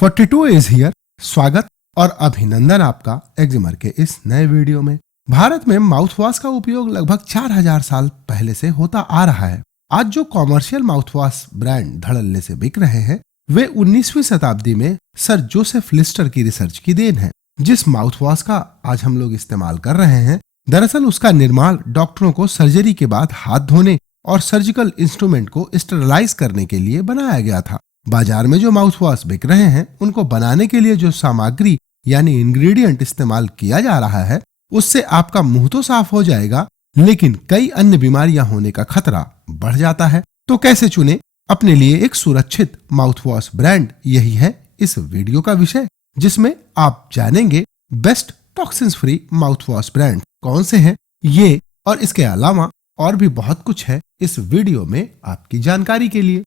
42 is here. स्वागत और अभिनंदन आपका एक्जिमर के इस नए वीडियो में। भारत में माउथ वॉश का उपयोग लगभग 4000 साल पहले से होता आ रहा है। आज जो कॉमर्शियल माउथ वॉश ब्रांड धड़ल्ले से बिक रहे हैं वे 19वीं शताब्दी में सर जोसेफ लिस्टर की रिसर्च की देन है। जिस माउथ वॉश का आज हम लोग इस्तेमाल कर रहे हैं, दरअसल उसका निर्माण डॉक्टरों को सर्जरी के बाद हाथ धोने और सर्जिकल इंस्ट्रूमेंट को स्टेरलाइज करने के लिए बनाया गया था। बाजार में जो माउथ वॉश बिक रहे हैं उनको बनाने के लिए जो सामग्री यानी इंग्रेडिएंट इस्तेमाल किया जा रहा है उससे आपका मुंह तो साफ हो जाएगा, लेकिन कई अन्य बीमारियां होने का खतरा बढ़ जाता है। तो कैसे चुने अपने लिए एक सुरक्षित माउथ वॉश ब्रांड? यही है इस वीडियो का विषय, जिसमें आप जानेंगे best toxins free mouth wash brand कौन से हैं। ये और इसके अलावा और भी बहुत कुछ है इस वीडियो में आपकी जानकारी के लिए।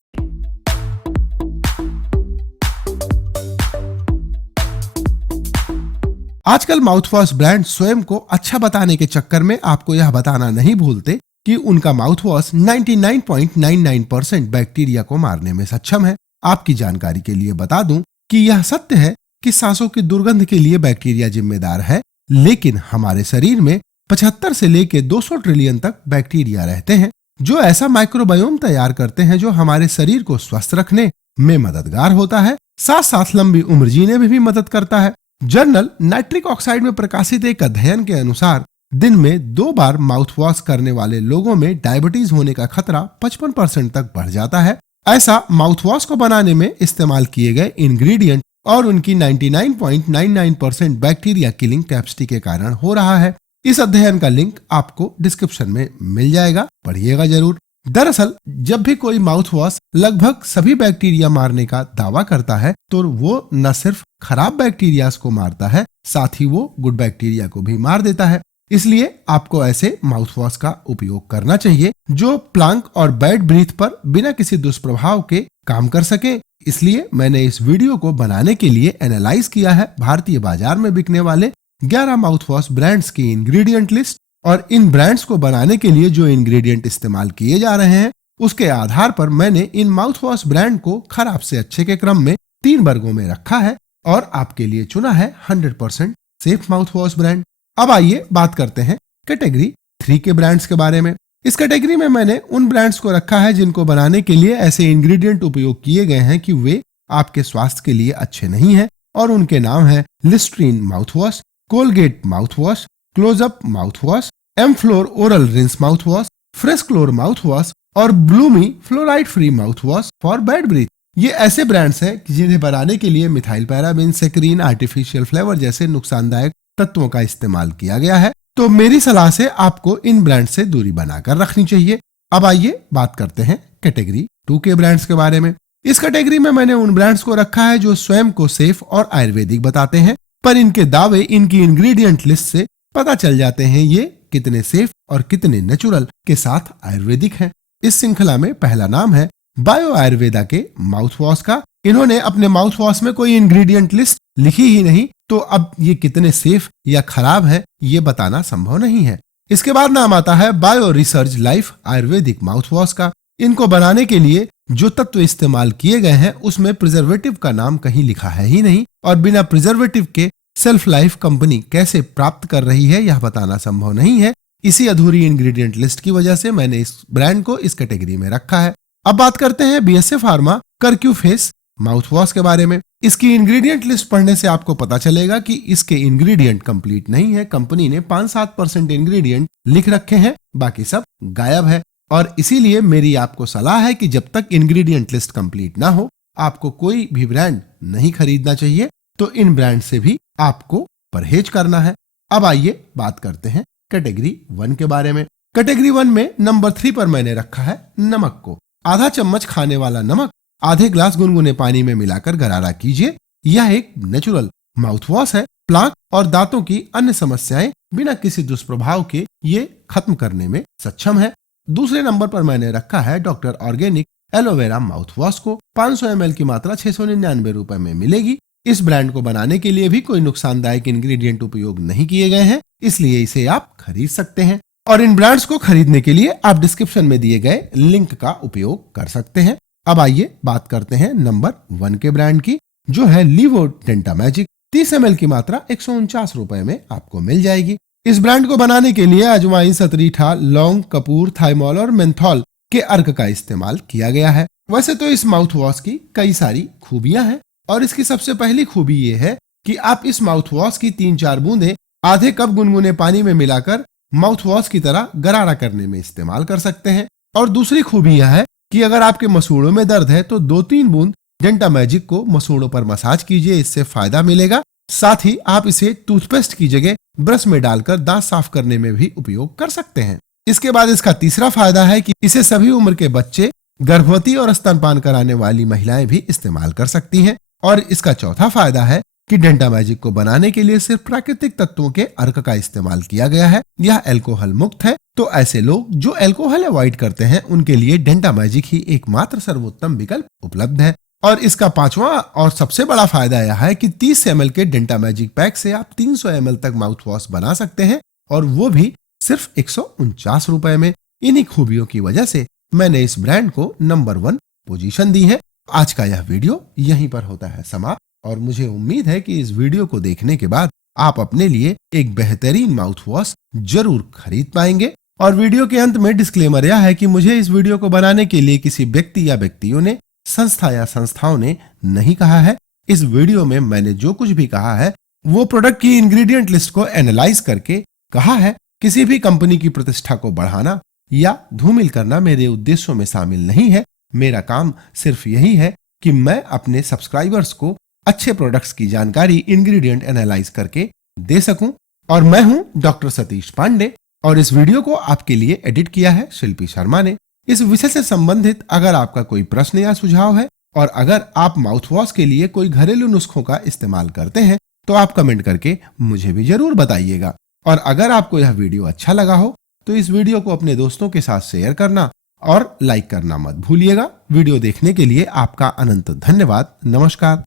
आजकल माउथ वॉश ब्रांड स्वयं को अच्छा बताने के चक्कर में आपको यह बताना नहीं भूलते कि उनका माउथ वॉश 99.99% बैक्टीरिया को मारने में सक्षम है। आपकी जानकारी के लिए बता दूं कि यह सत्य है कि सांसों की दुर्गंध के लिए बैक्टीरिया जिम्मेदार है, लेकिन हमारे शरीर में 75 से लेकर 200 ट्रिलियन तक बैक्टीरिया रहते हैं जो ऐसा माइक्रोबायोम तैयार करते हैं जो हमारे शरीर को स्वस्थ रखने में मददगार होता है, साथ साथ लंबी उम्र जीने में भी मदद करता है। जर्नल नाइट्रिक ऑक्साइड में प्रकाशित एक अध्ययन के अनुसार दिन में 2 बार माउथ वॉश करने वाले लोगों में डायबिटीज होने का खतरा 55% तक बढ़ जाता है। ऐसा माउथ वॉश को बनाने में इस्तेमाल किए गए इंग्रेडिएंट और उनकी 99.99% बैक्टीरिया किलिंग कैपेसिटी के कारण हो रहा है। इस अध्ययन का लिंक आपको डिस्क्रिप्शन में मिल जाएगा, पढ़िएगा जरूर। दरअसल जब भी कोई माउथ वॉश लगभग सभी बैक्टीरिया मारने का दावा करता है तो वो न सिर्फ खराब बैक्टीरिया को मारता है, साथ ही वो गुड बैक्टीरिया को भी मार देता है। इसलिए आपको ऐसे माउथ वॉश का उपयोग करना चाहिए जो प्लांक और बैड ब्रीथ पर बिना किसी दुष्प्रभाव के काम कर सके। इसलिए मैंने इस वीडियो को बनाने के लिए एनालाइज किया है भारतीय बाजार में बिकने वाले 11 माउथ वॉश ब्रांड्स की इंग्रेडिएंट लिस्ट, और इन ब्रांड्स को बनाने के लिए जो इंग्रेडिएंट इस्तेमाल किए जा रहे हैं उसके आधार पर मैंने इन माउथ वॉश ब्रांड को खराब से अच्छे के क्रम में 3 वर्गों में रखा है और आपके लिए चुना है 100% सेफ माउथ वॉश ब्रांड। अब आइए बात करते हैं कैटेगरी 3 के ब्रांड्स के बारे में। इस कैटेगरी में मैंने उन ब्रांड्स को रखा है जिनको बनाने के लिए ऐसे इंग्रेडिएंट उपयोग किए गए हैं कि वे आपके स्वास्थ्य के लिए अच्छे नहीं है, और उनके नाम है Listerine mouth wash, Colgate mouth wash, Closeup mouth wash, एमफ्लोर oral rinse mouth wash, fresh chlor mouth wash और Bloomy fluoride free mouth wash for bad breath. ये ऐसे ब्रांड्स हैं जिन्हें बनाने के लिए methyl paraben, saccharin, artificial flavour जैसे नुकसानदायक तत्वों का इस्तेमाल किया गया है। तो मेरी सलाह से आपको इन ब्रांड से दूरी बनाकर रखनी चाहिए। अब आइए बात करते हैं कैटेगरी 2 के ब्रांड्स के बारे में। इस कैटेगरी में मैंने उन ब्रांड्स को रखा है जो स्वयं को सेफ और आयुर्वेदिक बताते हैं, पर इनके दावे इनकी इंग्रेडिएंट लिस्ट से पता चल जाते हैं ये कितने सेफ और कितने नेचुरल के साथ आयुर्वेदिक हैं। इस श्रृंखला में पहला नाम है बायो आयुर्वेदा के माउथ वॉश का। इन्होंने अपने माउथ वॉश में कोई इंग्रेडिएंट लिस्ट लिखी ही नहीं, तो अब ये कितने सेफ या खराब है ये बताना संभव नहीं है। इसके बाद नाम आता है bio research life Ayurvedic mouth wash का। इनको बनाने के लिए जो तत्व इस्तेमाल किए गए हैं उसमें प्रिजर्वेटिव का नाम कहीं लिखा है ही नहीं, और बिना प्रिजर्वेटिव के सेल्फ लाइफ कंपनी कैसे प्राप्त कर रही है यह बताना संभव नहीं है। इसी अधूरी इंग्रेडिएंट लिस्ट की वजह से मैंने इस ब्रांड को इस कैटेगरी में रखा है। अब बात करते हैं बीएसए फार्मा करक्यू फेस माउथ वॉश के बारे में। इसकी इंग्रेडिएंट लिस्ट पढ़ने से आपको पता चलेगा कि इसके इंग्रेडिएंट कंप्लीट नहीं है। कंपनी ने 5-7% इंग्रेडिएंट लिख रखे हैं, बाकी सब गायब है, और इसीलिए मेरी आपको सलाह है कि जब तक इंग्रेडिएंट लिस्ट कंप्लीट ना हो आपको कोई भी ब्रांड नहीं खरीदना चाहिए। तो इन ब्रांड से भी आपको परहेज करना है। अब आइए बात करते हैं कैटेगरी 1 के बारे में। कैटेगरी 1 में नंबर 3 पर मैंने रखा है नमक को। आधा चम्मच खाने वाला नमक आधे ग्लास गुनगुने पानी में मिलाकर गरारा कीजिए। यह एक नेचुरल माउथ वॉश है। प्लाक और दांतों की अन्य समस्याएं बिना किसी दुष्प्रभाव के ये खत्म करने में सक्षम है। दूसरे नंबर पर मैंने रखा है doctor organic aloe vera mouth wash को। 500 ml की मात्रा 699 रुपए में मिलेगी। इस ब्रांड को बनाने के लिए भी कोई नुकसानदायक इंग्रेडिएंट उपयोग नहीं किए गए हैं, इसलिए इसे आप खरीद सकते हैं। और इन ब्रांड्स को खरीदने के लिए आप डिस्क्रिप्शन में दिए गए लिंक का उपयोग कर सकते हैं। अब आइए बात करते हैं नंबर 1 के ब्रांड की। जो है लीवो डेंटा मैजिक। 30 ml की मात्रा 149 रुपए में आपको मिल जाएगी। इस ब्रांड को बनाने के लिए अजवाइन, सतरीठा, लौंग, कपूर, थाइमोल और मेंथोल के अर्क का इस्तेमाल किया गया है। वैसे तो इस माउथ वॉश की कई सारी खूबियां हैं और इसकी सबसे पहली खूबी ये है कि आप इस माउथ वॉश की 3-4 बूंदें आधे कप गुनगुने पानी में मिलाकर माउथ वॉश की तरह गरारा करने में इस्तेमाल कर सकते हैं। और दूसरी खूबी यह है कि अगर आपके मसूड़ों में दर्द है तो 2-3 बूंद डेंटा मैजिक को मसूड़ों पर मसाज कीजिए, इससे फायदा मिलेगा। साथ ही आप इसे टूथपेस्ट की जगह ब्रश में डालकर दांत साफ करने में भी उपयोग कर सकते हैं। इसके बाद इसका तीसरा फायदा है कि इसे सभी उम्र के बच्चे, गर्भवती और स्तनपान कराने वाली महिलाएं भी इस्तेमाल कर सकती हैं। और इसका चौथा फायदा है कि डेंटा मैजिक को बनाने के लिए सिर्फ प्राकृतिक तत्वों के अर्क का इस्तेमाल किया गया है। यह अल्कोहल मुक्त है, तो ऐसे लोग जो अल्कोहल अवॉइड करते हैं उनके लिए डेंटा मैजिक ही एकमात्र सर्वोत्तम विकल्प उपलब्ध है। और इसका पांचवा और सबसे बड़ा फायदा यह है कि 30 ml के डेंटा मैजिक पैक से आप 300 ml तक माउथ वॉश बना सकते हैं और वो भी सिर्फ 149 रुपए में। इन्हीं खूबियों की वजह से मैंने इस ब्रांड को नंबर 1 पोजीशन दी है। आज का यह वीडियो यहीं पर होता है समाप्त और मुझे उम्मीद है कि इस वीडियो को देखने के बाद आप अपने लिए एक बेहतरीन माउथ वॉश जरूर खरीद पाएंगे। और वीडियो के अंत में डिस्क्लेमर यह है कि मुझे इस वीडियो को बनाने के लिए किसी व्यक्ति या व्यक्तियों ने, संस्था या संस्थाओं ने नहीं कहा है। इस वीडियो में मैंने जो कुछ भी कहा है वो प्रोडक्ट की इंग्रेडिएंट लिस्ट को एनालाइज करके कहा है। किसी भी कंपनी की प्रतिष्ठा को बढ़ाना या धूमिल करना मेरे उद्देश्यों में शामिल नहीं है। मेरा काम सिर्फ यही है कि मैं अपने सब्सक्राइबर्स को अच्छे प्रोडक्ट्स की जानकारी इंग्रेडिएंट एनालाइज करके दे सकूं। और मैं हूं डॉक्टर सतीश पांडे और इस वीडियो को आपके लिए एडिट किया है शिल्पी शर्मा ने। इस विषय से संबंधित अगर आपका कोई प्रश्न या सुझाव है और अगर आप माउथ वॉश के लिए कोई घरेलू नुस्खों का इस्तेमाल करते हैं तो आप कमेंट करके मुझे भी जरूर बताइएगा। और अगर आपको यह वीडियो अच्छा लगा हो तो इस वीडियो को अपने दोस्तों के साथ शेयर करना और लाइक करना मत भूलिएगा। वीडियो देखने के लिए आपका अनंत धन्यवाद। नमस्कार।